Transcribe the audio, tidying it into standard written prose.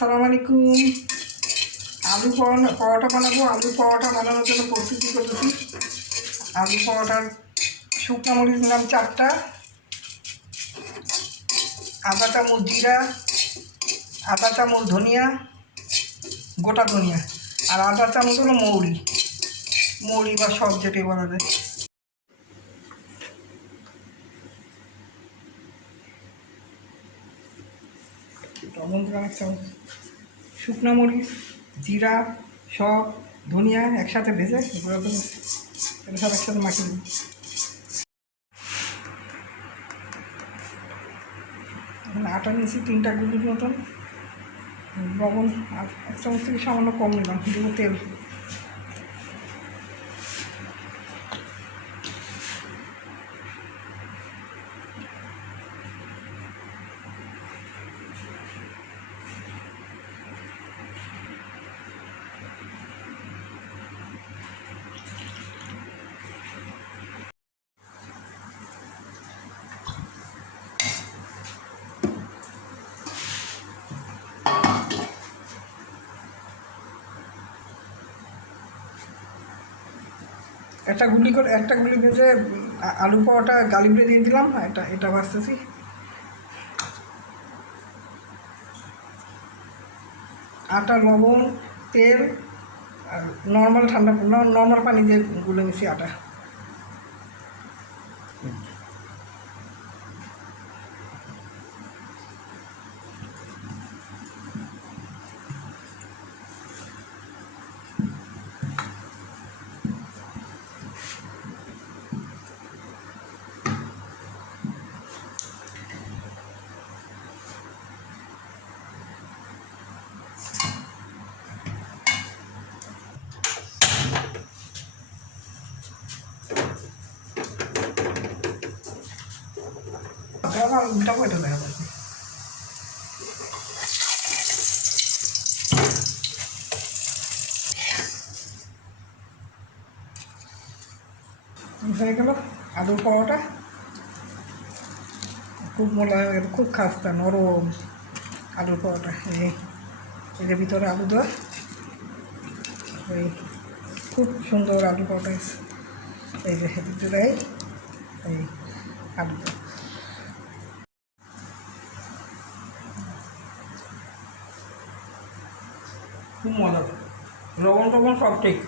আসসালামু আলাইকুম। আলু পরোটা বানাবো। আলু পরোটা বানানোর জন্য প্রস্তুতি করতেছি। আলু পরোটার শুকনো মরিচ নিলাম 4টা, আধা চামচ জিরা, আধা চামচ ধনিয়া, গোটা ধনিয়া, আর আধা চামচ হলো মৌরি বা সব যেটাই বলা যায়। লবণ দিলাম 1 চামচ। শুকনো মরিচ, জিরা, সব ধনিয়া একসাথে ভেজে গুঁড়ো করে এটা সব একসাথে মাখিয়ে দিই। আটা নিয়েছি 3টা গুলির মতন। লবণ 1 চামচ থেকে সামান্য কম নিলাম, দেবো তেল। একটা গুলি ভেজে আলু পাওয়াটা গালিবড়ে দিয়ে দিলাম। এটা ভাজতেছি। আটা, লবণ, তেল আর নর্মাল পানি দিয়ে গুলে নিছি আটা। উল্টাবো, এটা দেখা যাচ্ছে। হয়ে গেল আলুর পাওয়াটা। খুব মোলা হয়ে গেল, খুব খাস্তা নরম আলুর পাওয়াটা। এর ভিতরে আলু দেওয়া, খুব সুন্দর আলু পাওয়াটা। এই যে ভিতরে এই আলু খুব মজা। লবণ টবণ সব ঠিক।